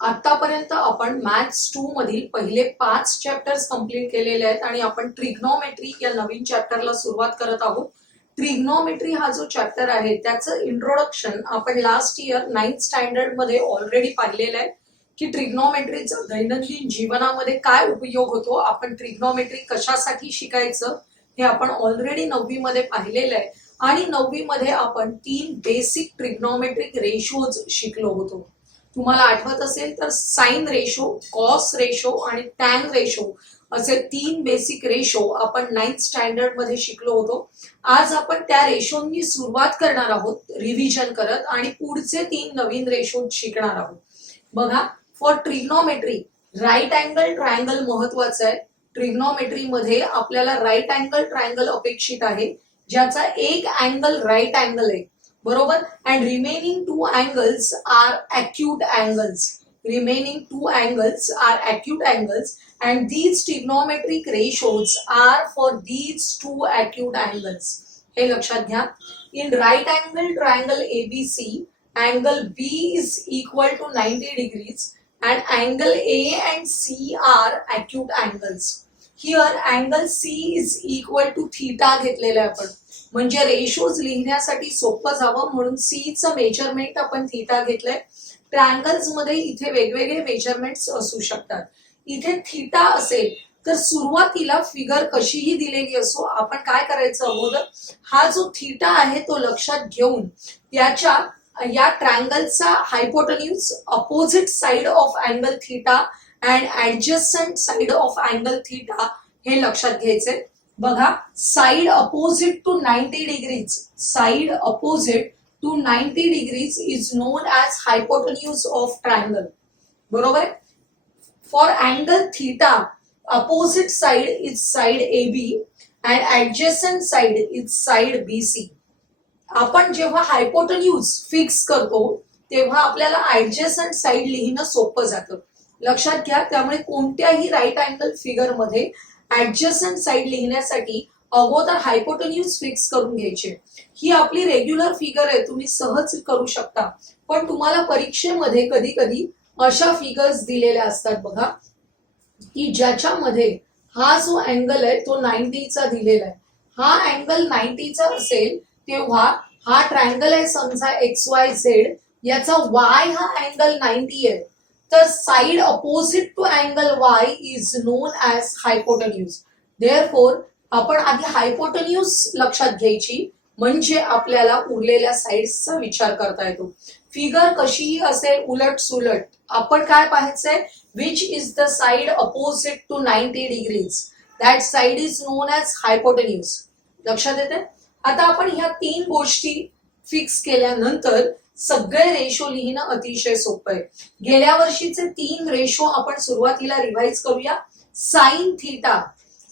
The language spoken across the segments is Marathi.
आतापर्यंत आपण मॅथ्स 2 मधील पहिले 5 चॅप्टर्स कंप्लीट केलेले आहेत आणि आपण ट्रिग्नोमेट्री या नवीन चॅप्टरला सुरुवात करत आहोत. ट्रिग्नोमेट्री हा जो चॅप्टर आहे त्याचं इंट्रोडक्शन आपण लास्ट इयर 9th स्टँडर्ड मध्ये ऑलरेडी पाहिलेलं आहे की ट्रिग्नोमेट्रीचा दैनंदिन जीवनामध्ये काय उपयोग होतो, आपण ट्रिग्नोमेट्री कशासाठी शिकायचं हे आपण ऑलरेडी 9वी मध्ये पाहिलेलं आहे. आणि 9वी मध्ये आपण 3 बेसिक ट्रिग्नोमेट्रिक रेशोज शिकलो होतो. तुम्हाला आठवत असेल तर साइन रेशो, कॉस रेशो आणि टॅन रेशो असे 3 बेसिक रेशो आपण 9th स्टँडर्ड मध्ये शिकलो होतो. आज आपण त्या रेशोंनी सुरुवात करणार आहोत रिव्हिजन करत आणि पुढचे 3 नवीन रेशो शिकणार आहोत. बघा, for trigonometry right angle triangle महत्वाचं आहे. ट्रिग्नोमेट्री मध्ये आपल्याला राईट अँगल ट्रायंगल अपेक्षित आहे ज्याचा एक अँगल राईट अँगल आहे, बरोबर. And remaining 2 angles are acute angles. Remaining 2 angles are acute angles and these trigonometric ratios are for these 2 acute angles. हे लक्षात घ्या. In right angle triangle ABC, angle B is equal to 90 degrees and angle A and C are acute angles. Here angle C is equal to theta घेतलेला आहे आपण, म्हणजे रेशोज लिहिण्यासाठी सोपं जावं म्हणून C चं मेजरमेंट आपण थीटा घेतलंय. ट्रायंगल्स मध्ये इथे वेगवेगळे मेजरमेंट्स असू शकतात. इथे थीटा असेल तर सुरुवातीला फिगर कशीही दिलेली असो, आपण काय करायचं अगोदर हा जो थीटा आहे तो लक्षात घेऊन त्याच्या या ट्रायंगलचा hypotenuse, opposite side of angle theta and adjacent side of angle theta हे लक्षात घ्यायचे. बघा, साइड अपोजिट टू 90 डिग्रीज, साइड opposite to 90 degrees is known as hypotenuse of triangle. बरोबर आहे. For angle theta, opposite side is side AB and adjacent side is side BC. आपण जेव्हा हायपोटेन्यूज फिक्स करतो तेव्हा आपल्याला ऍडजस्टंट साइड लिहिणं सोपं जातं. लक्षात घ्या, त्यामुळे कोणत्याही राईट अँगल फिगर मध्ये ऍडजस्टंट साइड लिहिण्यासाठी अगोदर हायपोटेन्यूज फिक्स करून घ्यायचे. ही आपली रेग्युलर फिगर आहे, तुम्ही सहज करू शकता, पण तुम्हाला परीक्षेमध्ये कधी कधी अशा फिगर्स दिलेल्या असतात बघा की ज्याच्यामध्ये हा जो अँगल आहे तो 90 चा दिलेला आहे. हा अँगल 90 चा असेल तेव्हा हा ट्रायंगल आहे समजा XYZ, याचा Y हा अँगल 90 आहे, तर side opposite to angle Y is known as hypotenuse. Therefore आपण आधी हायपोटेन्यूज लक्षात घ्यायची म्हणजे आपल्याला उरलेल्या साइड्सचा विचार करता येतो. फिगर कशीही असेल उलट सुलट, आपण काय पाहायचंय, which is the side opposite to 90 degrees, that side is known as hypotenuse. लक्षात येते. आता आपण ह्या 3 गोष्टी फिक्स केल्यानंतर सगळे रेशो लिहिणं अतिशय सोपं आहे. गेल्या वर्षीचे 3 रेशो आपण सुरुवातीला रिवाइज करूया. Sine theta,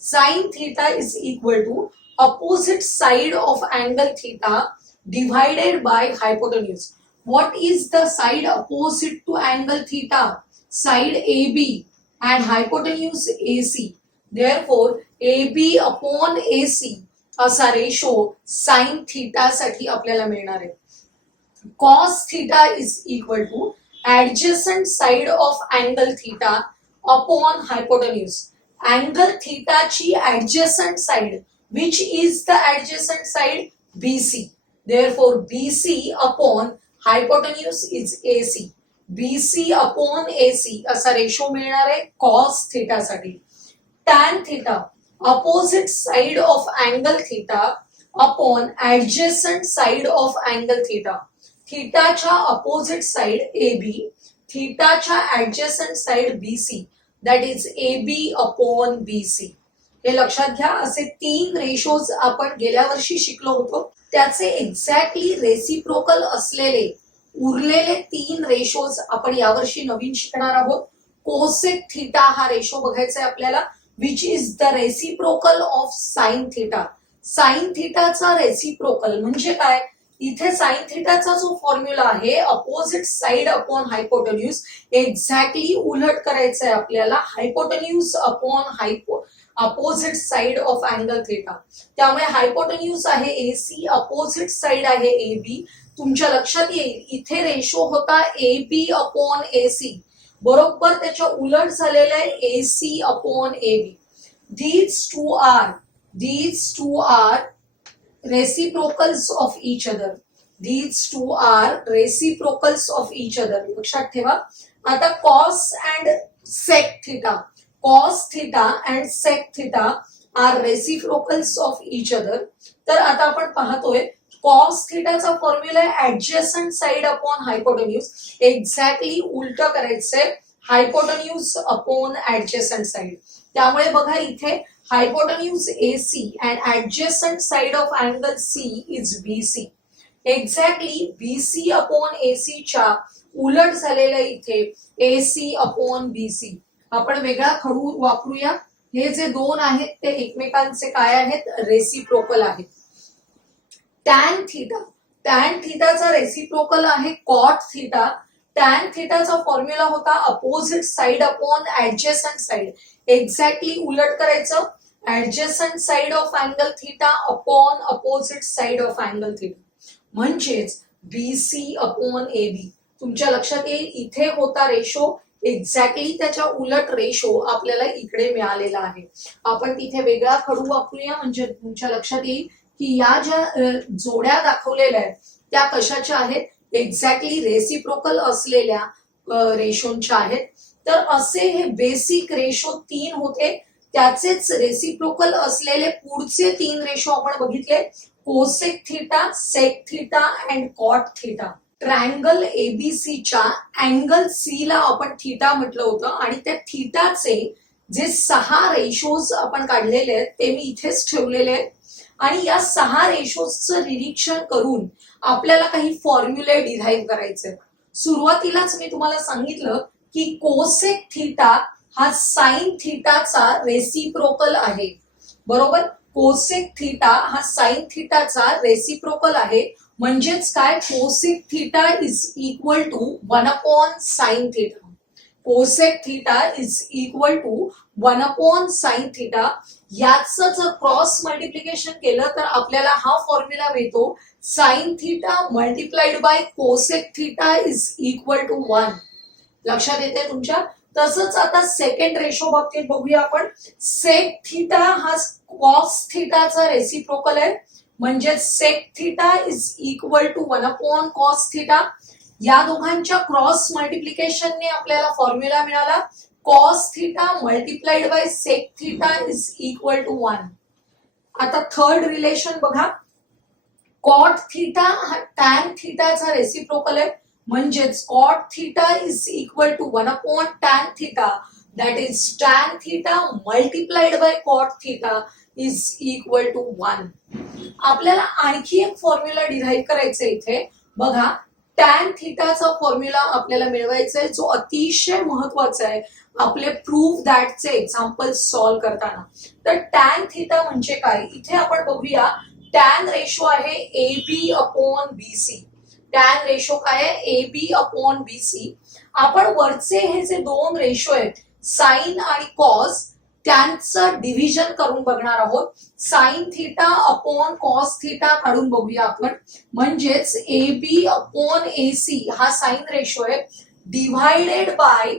sin theta is equal to opposite side of angle theta divided by hypotenuse. What is the side opposite to angle theta? Side AB and hypotenuse AC. Therefore, AB upon AC असा रेशो sin theta साठी आपल्याला मिळणार आहे. Cos theta is equal to adjacent side of angle theta upon hypotenuse. Angle थीटाची adjacent side, which is the adjacent side, BC. Therefore BC upon hypotenuse is AC. BC upon AC असा रेशो मिळणार आहे कॉस थीटा साठी. Tan theta, opposite side of angle theta upon adjacent side of angle theta. थीटाच्या अपोजिट साइड AB, थीटाच्या adjacent side BC, that is AB upon BC. हे लक्षात घ्या. असे 3 रेशोज आपण गेल्या वर्षी शिकलो होतो, त्याचे एक्झॅक्टली रेसिप्रोकल असलेले उरलेले 3 रेशोज आपण यावर्षी नवीन शिकणार आहोत. कोसेक थीटा हा रेशो बघायचा आहे आपल्याला, which is the reciprocal of sine theta. Sine थीटाचा रेसिप्रोकल म्हणजे काय, इथे साइन थीटाचा जो फॉर्म्युला आहे opposite side upon hypotenuse, exactly उलट करायचं आहे आपल्याला, hypotenuse upon opposite side of angle theta. त्यामुळे हायपोटेन्यूज आहे AC, अपोजिट साइड आहे AB. तुमच्या लक्षात येईल इथे रेशो होता AB अपॉन AC, बरोबर त्याच्या उलट झालेलं आहे AC upon AB. These two are reciprocals of each other. These two are reciprocals of each other. लक्षात ठेवा. आता cos and sec theta and sec theta are reciprocals of each other. तर आता आपण पाहतोय cos थीटाचा फॉर्म्युला आहे adjacent side upon hypotenuse. Exactly उलट करायचंय हायपोटेन्यूज अपॉन ऍडजसंट साइड. त्यामुळे बघा इथे हायपोटेन्यूज AC and adjacent side of angle C is BC. Exactly BC upon AC च्या उलट झालेलं इथे AC अपॉन BC. आपण वेगळा खडू वापरूया. हे जे दोन आहेत ते एकमेकांचे काय आहेत, रेसिप्रोकल आहेत. टॅन थीटाचा रेसिप्रोकल आहे कॉट थीटा. टॅन थीटाचा फॉर्म्युला होता opposite side upon adjacent side. Exactly उलट करायचं adjacent side of angle theta upon opposite side of angle theta. म्हणजेच BC अपॉन AB. तुमच्या लक्षात येईल इथे होता रेशो, एक्झॅक्टली त्याच्या उलट रेशो आपल्याला इकडे मिळालेला आहे. आपण तिथे वेगळा खडू वापरूया म्हणजे तुमच्या लक्षात येईल की या ज्या जोड्या दाखवलेल्या आहेत त्या कशाच्या आहेत, एक्झॅक्टली रेसिप्रोकल असलेल्या रेशोंच्या आहेत. तर असे हे बेसिक रेशो 3 होते. त्याचेच रेसिप्रोकल असलेले पुढचे 3 रेशो आपण बघितले, cosec theta, sec theta and cot theta. Triangle ABCच्या अँगल C ला आपण थीटा म्हटलं होतं आणि त्या थीटाचे जे 6 रेशोज आपण काढलेले आहेत ते मी इथेच ठेवलेले आहेत. आणि या 6 रेशोजचं निरीक्षण करून आपल्याला काही फॉर्म्युले डिराईव्ह करायचे. सुरुवातीलाच मी तुम्हाला सांगितलं की कोसेक थीटा हा साइन थीटाचा रेसिप्रोकल आहे. बरोबर, कोसेक थीटा हा साइन थीटाचा रेसिप्रोकल आहे. म्हणजेच काय, cosec theta is equal to 1 upon sine theta. Cosec theta is equal to 1 upon sine theta. याचं जर क्रॉस मल्टिप्लिकेशन केलं तर आपल्याला हा फॉर्म्युला मिळतो sine theta multiplied by cosec theta is equal to 1. लक्षात येते तुमच्या. तसंच आता सेकंड रेशो बाबतीत बघूया आपण. सेक थीटा हा कॉस थीटाचा रेसिप्रोकल आहे. म्हणजे sec theta is equal to 1 upon cos theta. या दोघांच्या क्रॉस मल्टिप्लिकेशनने आपल्याला फॉर्म्युला मिळाला cos theta multiplied by sec theta is equal to 1. आता थर्ड रिलेशन बघा. कॉट थीटा हा टॅन थीटाचा रेसिप्रोकल आहे. म्हणजेच cot theta is equal to 1 upon tan theta. That is tan theta multiplied by cot theta is equal to 1. आपल्याला आणखी एक फॉर्म्युला डिराईव्ह करायचा इथे. बघा, टॅन थीटाचा फॉर्म्युला आपल्याला मिळवायचा आहे जो अतिशय महत्वाचा आहे आपले प्रूव्ह दॅटचे एक्झाम्पल सॉल्व्ह करताना. तर टॅन थीटा म्हणजे काय, इथे आपण बघूया. टॅन रेशो आहे AB upon BC. Tan ratio काय आहे, AB अपॉन BC. आपण वरचे हे जे 2 रेशो आहेत साइन आणि कॉस त्यांचं डिव्हिजन करून बघणार आहोत. Sign theta upon cos theta काढून बघूया आपण. म्हणजेच AB अपॉन AC हा साइन रेशो आहे divided by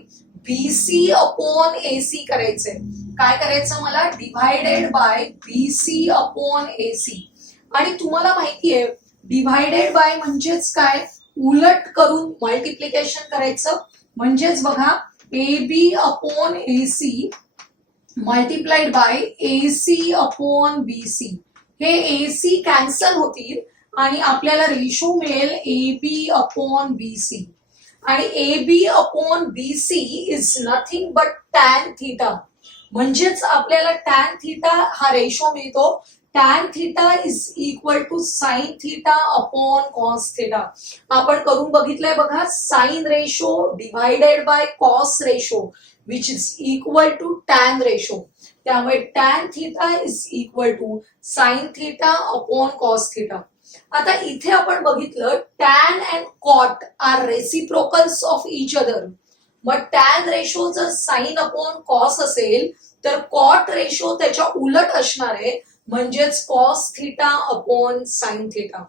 BC upon AC करायचंय. काय करायचं मला, divided by BC upon AC. आणि तुम्हाला माहितीये डिव्हायडेड बाय म्हणजेच काय, उलट करून मल्टिप्लिकेशन करायचं. म्हणजेच बघा AB upon AC multiplied by AC upon BC. हे AC कॅन्सल होतील आणि आपल्याला रेशो मिळेल AB अपॉन BC. आणि AB upon BC is nothing but tan theta. म्हणजेच आपल्याला टॅन थीटा हा रेशो मिळतो. Tan theta is equal to sine theta upon cos theta. आपण करून बघितलंय बघा. Sine ratio divided by cos ratio which is equal to tan ratio. त्यामुळे tan theta is equal to sine theta upon cos theta. आता इथे आपण बघितलं tan and cot are reciprocals of each other. मग टॅन रेशो जर साइन अपॉन कॉस असेल तर कॉट रेशो त्याच्या उलट असणार आहे. म्हणजेच cos theta upon sine theta.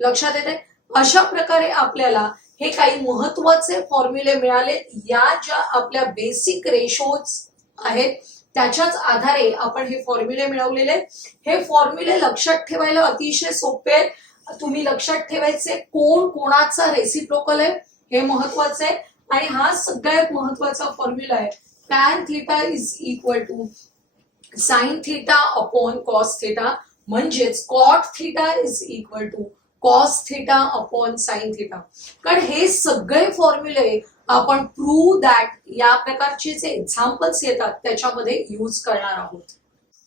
लक्षात येते. अशा प्रकारे आपल्याला हे काही महत्वाचे फॉर्म्युले मिळाले. या ज्या आपल्या बेसिक रेशोज आहेत त्याच्याच आधारे आपण हे फॉर्म्युले मिळवलेले. हे फॉर्म्युले लक्षात ठेवायला अतिशय सोपे आहेत. तुम्ही लक्षात ठेवायचे कोण कोणाचा रेसिप्रोकल आहे हे महत्वाचं आहे. आणि हा सगळ्यात महत्वाचा फॉर्म्युला आहे. Tan theta is equal to sine theta upon cos theta, म्हणजेच cot theta is equal to cos theta upon sine theta. कारण हे सगळे फॉर्म्युले आपण प्रूव्ह दॅट या प्रकारचे जे एक्झाम्पल्स येतात त्याच्यामध्ये यूज करणार आहोत.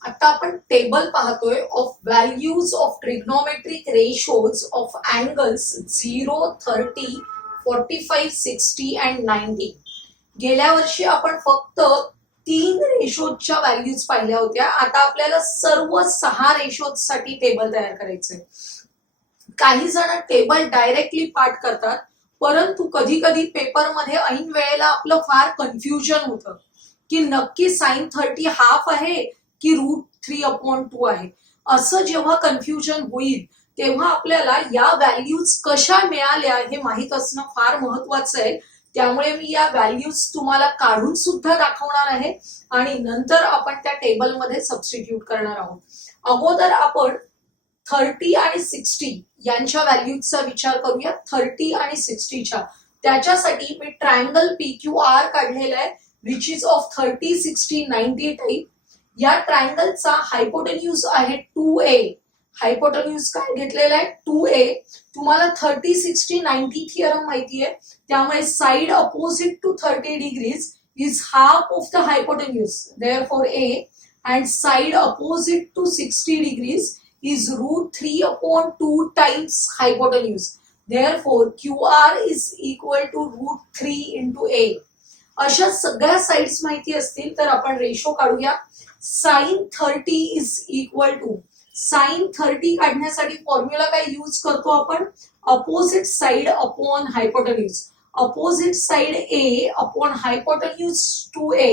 आता आपण टेबल पाहतोय of values of trigonometric ratios of angles 0, 30, 45, 60 and 90. गेल्या वर्षी आपण फक्त 3 रेशोजच्या व्हॅल्यूज पाहिल्या होत्या. आता आपल्याला सर्व 6 रेशोज साठी टेबल तयार करायचंय. काही जण टेबल डायरेक्टली पाठ करतात, परंतु कधी कधी पेपरमध्ये ऐन वेळेला आपलं फार कन्फ्युजन होतं की नक्की साइन 30 हाफ आहे की √3/2 आहे. असं जेव्हा कन्फ्युजन होईल तेव्हा आपल्याला या व्हॅल्यूज कशा मिळाल्या हे माहित असणं फार महत्वाचं आहे. त्यामुळे मी या व्हॅल्यूज तुम्हाला काढून सुद्धा दाखवणार आहे आणि नंतर आपण त्या टेबलमध्ये सबस्टिट्यूट करणार आहोत. अगोदर आपण 30 आणि 60 यांच्या व्हॅल्यूजचा विचार करूया. 30 आणि 60च्या त्याच्यासाठी मी ट्रायंगल PQR काढलेला आहे विच इज ऑफ 30, 60, 90 टाइप. या ट्रायंगलचा हायपोटेन्यूज आहे 2a. हायपोटेन्यूज काय घेतलेला आहे 2a. तुम्हाला 30, 60, 90 थिअरम माहिती आहे, त्यामुळे side opposite to 30 degrees is half of the hypotenuse, therefore a, and side opposite to 60 degrees is √3/2 times hypotenuse. Therefore, QR is equal to √3 into a. अशा सगळ्या साइड्स माहिती असतील तर आपण रेशो काढूया. Sine 30 is equal to, sine 30 काढण्यासाठी फॉर्म्युला काय यूज करतो आपण, opposite side upon hypotenuse. Opposite side a upon hypotenuse 2a.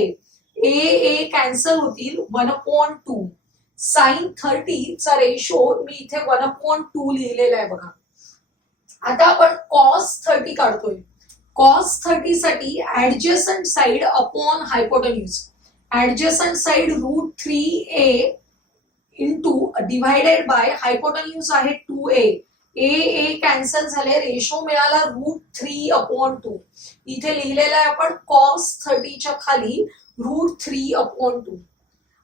a cancel होतील, 1/2. साइन 30 चा रेशो मी इथे 1/2 लिहिलेला आहे बघा. आता आपण कॉस 30 काढतोय. कॉस 30 साठी adjacent side upon hypotenuse. Adjacent side √3a into divided by hypotenuse आहे 2a. a कॅन्सल झाले, रेशो मिळाला √3/2. इथे लिहिलेला आहे आपण कॉस 30च्या खाली √3/2.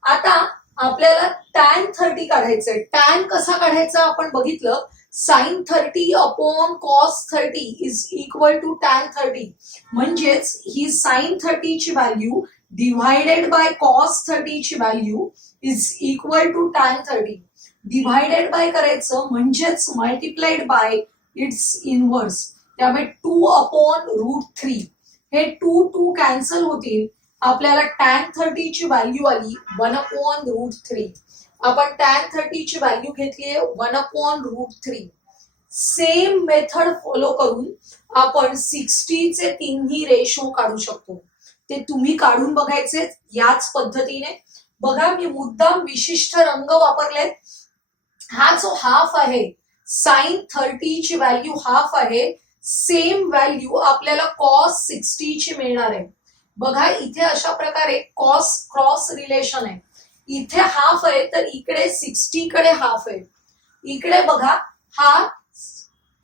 आता आपल्याला टॅन 30 काढायचंय. टॅन कसा काढायचा आपण बघितलं. Sine 30 upon cos 30 is equal to tan 30. म्हणजेच ही साइन 30 ची व्हॅल्यू डिवायडेड बाय कॉस 30 ची value is equal to tan 30. Divided by करायचं म्हणजेच मल्टिप्लाइड बाय इट्स इनवर्स, त्यामुळे 2/√3. हे 2 कॅन्सल होतील. आपल्याला टॅन 30 ची व्हॅल्यू आली 1/√3. आपण टॅन 30 ची व्हॅल्यू घेतली आहे 1/√3. सेम मेथड फॉलो करून आपण 60 चे तिन्ही रेशो काढू शकतो. ते तुम्ही काढून बघायचे याच पद्धतीने. बघा मी मुद्दाम विशिष्ट रंग वापरलेत. हा जो हाफ आहे साइन 30 ची व्हॅल्यू हाफ आहे. सेम व्हॅल्यू आपल्याला कॉस 60 ची मिळणार आहे. बघा इथे अशा प्रकारे कॉस क्रॉस रिलेशन आहे. इथे हाफ आहे तर इकडे 60 कडे हाफ आहे. इकडे बघा हा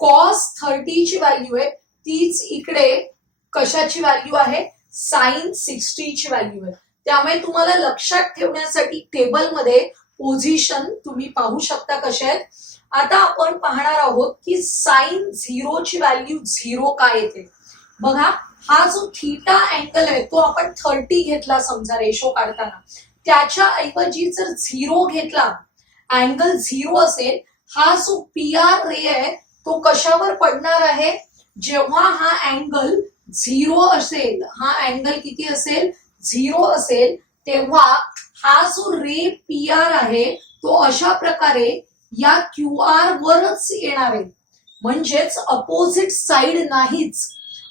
कॉस 30 ची व्हॅल्यू आहे, तीच इकडे कशाची व्हॅल्यू आहे, साइन 60 ची व्हॅल्यू आहे. त्यामुळे तुम्हाला लक्षात ठेवण्यासाठी टेबलमध्ये पोझिशन तुम्ही पाहू शकता कशा आहेत. आता आपण पाहणार आहोत की साइन 0 ची व्हॅल्यू 0 काय येते. बघा हा जो थीटा अँगल आहे तो आपण 30 घेतला समजा रेशो काढताना, त्याच्या ऐवजी जर 0 घेतला, अँगल 0 असेल, हा जो PR रे आहे तो कशावर पडणार आहे, जेव्हा हा अँगल 0 असेल, हा अँगल किती असेल 0 असेल, तेव्हा हा जो रे PR आहे तो अशा प्रकारे या QR वरच येणार आहे. म्हणजेच अपोजिट साइड नाहीच,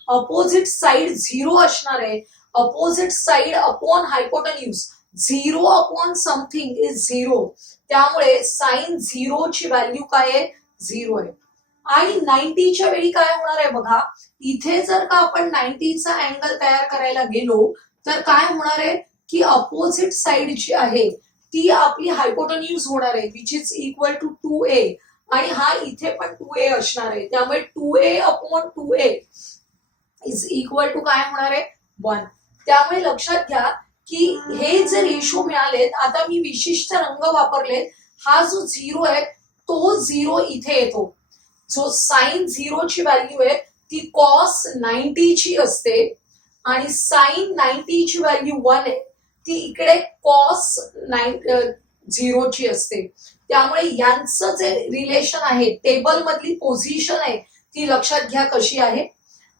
अपोजिट साइड 0 असणार आहे. Opposite side upon hypotenuse 0 upon something is 0. त्यामुळे साइन 0 ची व्हॅल्यू काय आहे 0 आहे. आणि 90च्या वेळी काय होणार आहे बघा, इथे जर का आपण 90चा अँगल तयार करायला गेलो तर काय होणार आहे की अपोजिट साइड जी आहे ती आपली हायपोटेन्यूज होणार आहे which is equal to 2a आणि हा इथे पण 2a असणार आहे. त्यामुळे 2a upon 2a is equal to काय होणार आहे 1. त्यामुळे लक्षात घ्या की हे जे रेशो मिळालेत, आता मी विशिष्ट रंग वापरले, हा जो 0 आहे तो 0 इथे येतो. जो साइन 0 ची व्हॅल्यू आहे ती कॉस 90 ची असते आणि साइन 90 ची व्हॅल्यू 1 आहे ती इकडे कॉस 0 ची असते. त्यामुळे यांचं जे रिलेशन आहे, टेबल मधली पोझिशन आहे ती लक्षात घ्या कशी आहे.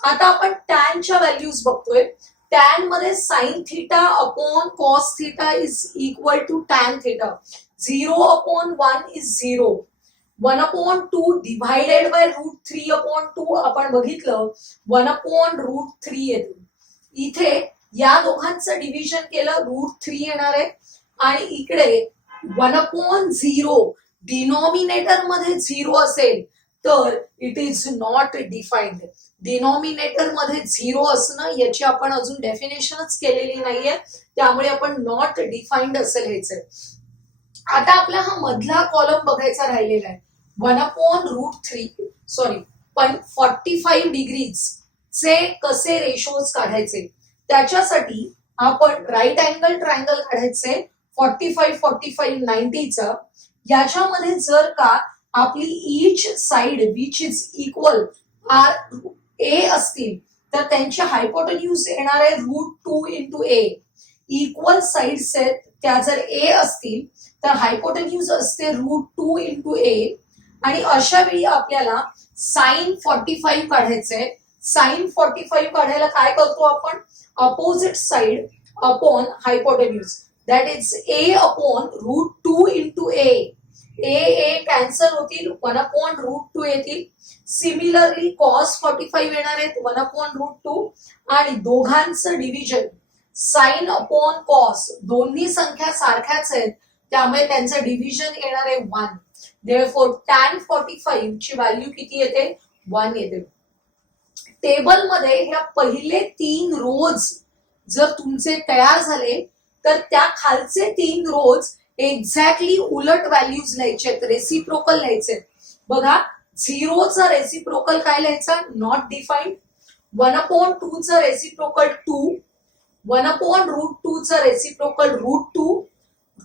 आता आपण टॅनच्या व्हॅल्यूज बघतोय. टॅन मध्ये sine theta upon cos theta is equal to tan theta. 0 upon 1 is 0. 1/2 divided by √3/2 आपण बघितलं 1/√3 येतो. इथे या दोघांचं डिव्हिजन केलं √3 येणार आहे आणि इकडे 1/0 डिनॉमिनेटर मध्ये 0 असेल तर it is not defined. Denominator मध्ये 0 असणं याची आपण अजून डेफिनेशनच केलेली नाहीये, त्यामुळे आपण नॉट डिफाइंड असं लिहायचंय. आता आपला हा मधला कॉलम बघायचा राहिलेला आहे. 45 डिग्रीज चे कसे रेशोज काढायचे, त्याच्यासाठी आपण राईट अँगल ट्रायंगल काढायचे 45 90चा. याच्यामध्ये जर का आपली each side which is equal are a असतील तर त्यांची हायपोटेन्यूज येणार आहे √2 इंटू ए. इक्वल साइड्स आहेत त्या जर ए असतील तर हायपोटेन्यूज असते √2 इंटू ए. आणि अशा वेळी आपल्याला साइन 45 काढायचंय. साइन 45 काढायला काय करतो आपण, opposite side upon hypotenuse, that is a upon √2 into a. A cancel होतील, 1/√2 येतील. सिमिलरली कॉस 45 येणार आहेत 1/√2 आणि दोघांचं डिव्हिजन साइन अपॉन कॉस, दोन्ही संख्या सारख्याच आहेत त्यामुळे त्यांचं डिव्हिजन येणार आहे 1. Therefore tan 45 ची व्हॅल्यू किती येते 1 येते. टेबल मध्ये ह्या पहिले 3 रोज जर तुमचे तयार झाले तर त्या खालचे 3 रोज एक्झॅक्टली उलट व्हॅल्यूज लिहायचे, रेसिप्रोकल लिहायचे. बघा 0 चा रेसिप्रोकल काय लिहायचा, नॉट डिफाइंड. 1/2 चा रेसिप्रोकल 2. 1/√2 चा रेसिप्रोकल √2.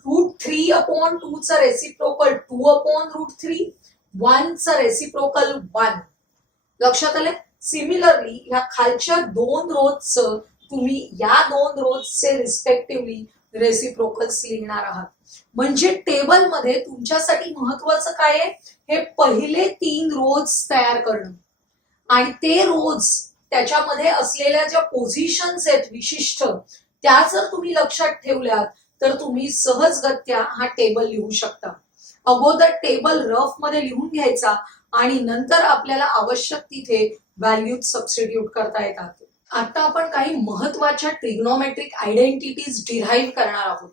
√3/2 चा रेसिप्रोकल 2/√3. 1 चा रेसिप्रोकल 1. लक्षात आले. सिमिलरली ह्या खालच्या 2 रोजचं तुम्ही या 2 रोजचे रिस्पेक्टिव्हली रेसिप्रोकल्स लिहिणार आहात. म्हणजे टेबल मध्ये तुमच्यासाठी महत्वाचं काय आहे, हे पहिले 3 रोज तयार करणं आणि ते रोज त्याच्यामध्ये असलेल्या ज्या पोझिशन्स आहेत विशिष्ट त्या जर तुम्ही लक्षात ठेवल्यात तर तुम्ही सहजगत्या हा टेबल लिहू शकता. अगोदर टेबल रफ मध्ये लिहून घ्यायचा आणि नंतर आपल्याला आवश्यक तिथे व्हॅल्यूज सबस्टिट्यूट करता येतात. आता आपण काही महत्वाच्या ट्रिग्नोमेट्रिक आयडेंटिटीज डिराईव्ह करणार आहोत.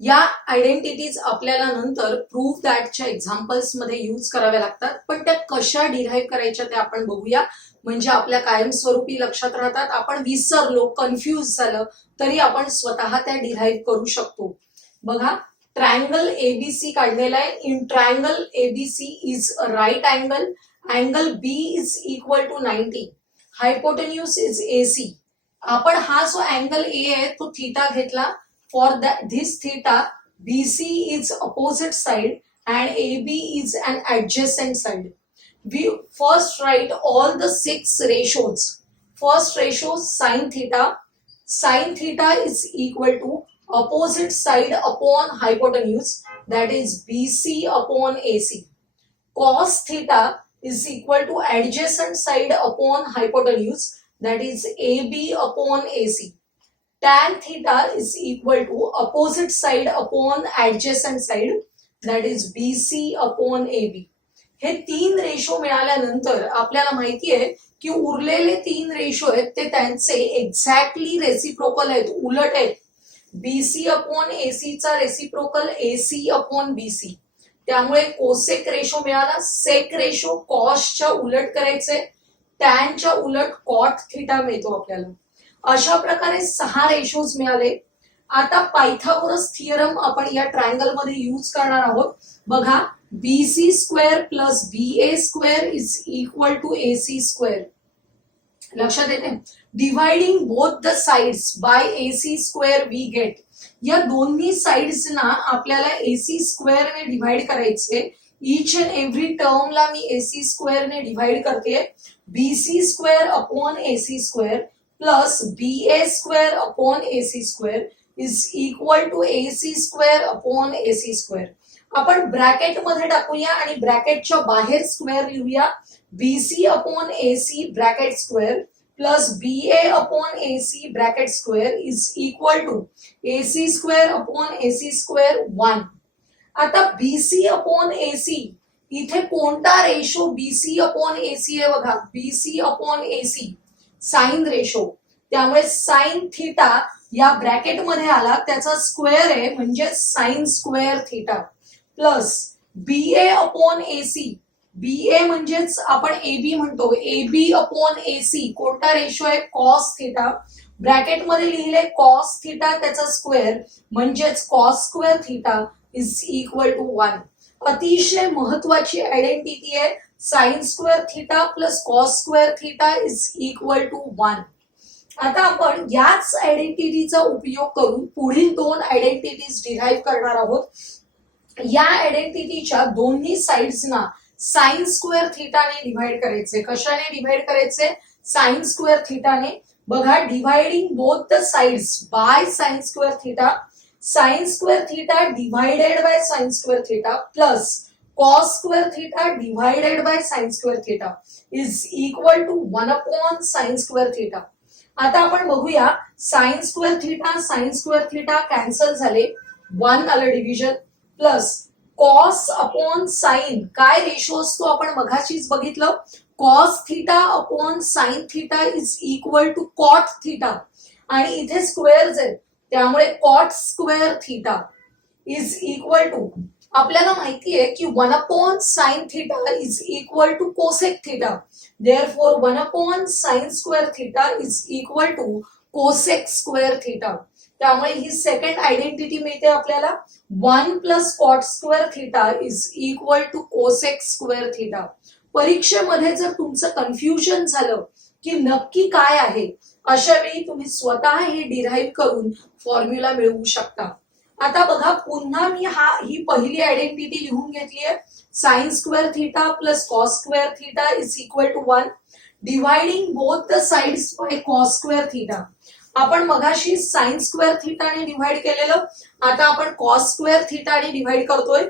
या आयडेंटिटीज आपल्याला नंतर प्रूफ दॅटच्या एक्झाम्पल्स मध्ये यूज कराव्या लागतात, पण त्या कशा डिराईव्ह करायच्या ते आपण बघूया. म्हणजे आपल्या कायमस्वरूपी लक्षात राहतात. आपण विसरलो, कन्फ्यूज झालं तरी आपण स्वतः त्या डिराईव्ह करू शकतो. बघा ट्रायंगल एबीसी काढलेला आहे. In triangle ABC is a right angle. Angle B is equal to 90. Hypotenuse is AC. आपण हा जो अँगल ए आहे तो थीटा घेतला. For this theta BC is opposite side and AB is an adjacent side. We first write all the 6 ratios. First ratio sin theta. Sin theta is equal to opposite side upon hypotenuse, that is BC upon AC. Cos theta is equal to adjacent side upon hypotenuse, that is AB upon AC. Tan theta is equal to opposite side upon adjacent side, that is BC upon AB. हे 3 रेशो मिळाल्यानंतर आपल्याला माहिती आहे की उरलेले 3 रेशो आहेत ते त्यांचे एक्झॅक्टली रेसिप्रोकल आहेत, उलट आहेत. BC अपॉन AC चा रेसिप्रोकल AC अपॉन BC. त्यामुळे कोसेक रेशो मिळाला. सेक रेशो कॉसच्या उलट करायचे, टॅनच्या उलट कॉट थिटा मिळतो आपल्याला. अशा प्रकारे 6 रेशोज मिळाले. आता पायथागोरस थिअरम आपण या ट्रायंगल मध्ये यूज करणार आहोत. बघा, BC square plus BA square is equal to AC square. लक्षात येते? Dividing both the sides by AC square we get. या दोन्ही साइड्स ना आपल्याला AC स्क्वेअर ने डिवाइड करायचे. ईच अँड एव्हरी टर्मला मी AC स्क्वेअर ने डिवाइड करते. BC square upon AC square plus BA square upon AC square is equal to AC square upon AC square. आपण ब्रॅकेट मध्ये टाकूया आणि ब्रॅकेटच्या बाहेर स्क्वेअर लिहूया. BC upon AC bracket square plus BA upon AC bracket square is equal to AC square upon AC square 1. आता BC अपॉन AC इथे कोणता रेशो BC अपॉन AC आहे बघा, BC upon AC sine ratio. त्यामुळे साइन थिटा या ब्रॅकेट मध्ये आला, त्याचा स्क्वेअर आहे म्हणजे sine square theta plus BA upon AC. BA म्हणजेच आपण AB म्हणतो, AB अपॉन AC कोणता रेशो आहे, कॉस थिटा. ब्रॅकेट मध्ये लिहिले कॉस थिटा त्याचा स्क्वेअर म्हणजेच cos square theta is equal to 1. अतिशय महत्वाची आयडेंटिटी आहे. Sine square theta plus cos square theta is equal to 1. आता आपण याच आयडेंटिटीचा उपयोग करून पुढील 2 आयडेंटिटीज डिराईव्ह करणार आहोत. या आयडेंटिटीच्या दोन्ही साइड्सना साइन स्क्वेअर थिटाने डिवाइड करायचे. कशाने डिवाइड करायचे, साइन स्क्वेअर थिटाने. बघा, dividing both the sides by sine square theta. Sine square theta divided by sine square theta plus cos square theta divided by sine square theta is equal to 1 upon sine square theta. आता आपण बघूया, साइन स्क्वेअर थिटा कॅन्सल झाले, 1 आलं division plus cos upon sine. काय रेशो असतो आपण मघाशीच बघितलं, cos theta upon sine theta is equal to cot theta आणि इथे स्क्वेअर्स आहेत त्यामुळे cot square theta is equal to, आपल्याला माहिती आहे की 1 upon sine theta is equal to cosec theta. Therefore 1 upon sine square theta is equal to cosec square theta. त्यामुळे ही सेकंड आयडेंटिटी मिळते आपल्याला. 1 plus cot square theta is equal to cosec square theta. परीक्षेमध्ये जर तुमचं कन्फ्युजन झालं की नक्की काय आहे, अशा वेळी तुम्ही स्वतः हे डिराईव्ह करून फॉर्म्युला मिळवू शकता. आता बघा, पुन्हा मी ही पहिली आयडेंटिटी लिहून घेतली आहे. Sine square theta plus cos square theta is equal to 1. Dividing both the sides by cos square theta. आपण मगाशी साइन स्क्वेअर थिटाने डिवाइड केलेलं, आता आपण कॉस स्क्वेअर थिटाने डिवाइड करतोय.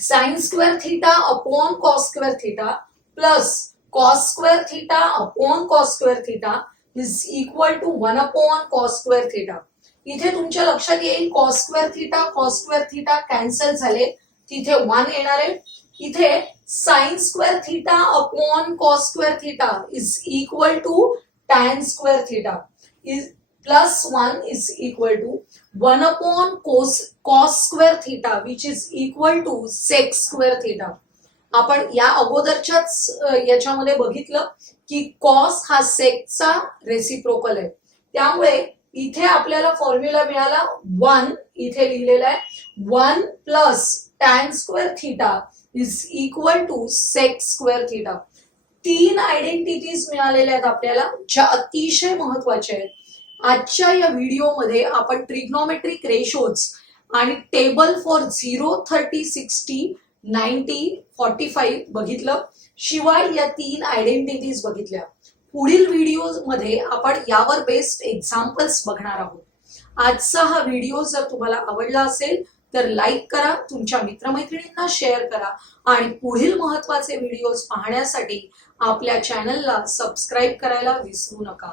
Sine square theta upon cos square theta plus cos square theta upon cos square theta is equal to 1 upon cos square theta. इथे तुमच्या लक्षात येईल कॉस स्क्वेअर थिटा कॅन्सल झाले, तिथे 1 येणार आहे. इथे sine square theta upon cos square theta is equal to tan square theta is plus 1 is equal to 1 upon cos square theta which is equal to sec square theta. आपण या अगोदरच्याच याच्यामध्ये बघितलं की cos हा secचा रेसिप्रोकल आहे. त्यामुळे इथे आपल्याला फॉर्म्युला मिळाला 1, इथे लिहिलेला आहे 1 plus tan square theta is equal to sec square theta. 3 identities मिळालेल्या आहेत आपल्याला, ज्या अतिशय महत्वाच्या आहेत. आजच्या या व्हिडिओमध्ये आपण ट्रिग्नोमेट्रिक रेशोज आणि टेबल फॉर 0, 30, 60, 90, 45 बघितलं. शिवाय या 3 आयडेंटिटीज बघितल्या. पुढील व्हिडिओमध्ये आपण यावर बेस्ड एक्झाम्पल्स बघणार आहोत. आजचा हा व्हिडिओ जर तुम्हाला आवडला असेल तर लाईक करा, तुमच्या मित्रमैत्रिणींना शेअर करा आणि पुढील महत्त्वाचे व्हिडिओज पाहण्यासाठी आपल्या चॅनलला सबस्क्राईब करायला विसरू नका.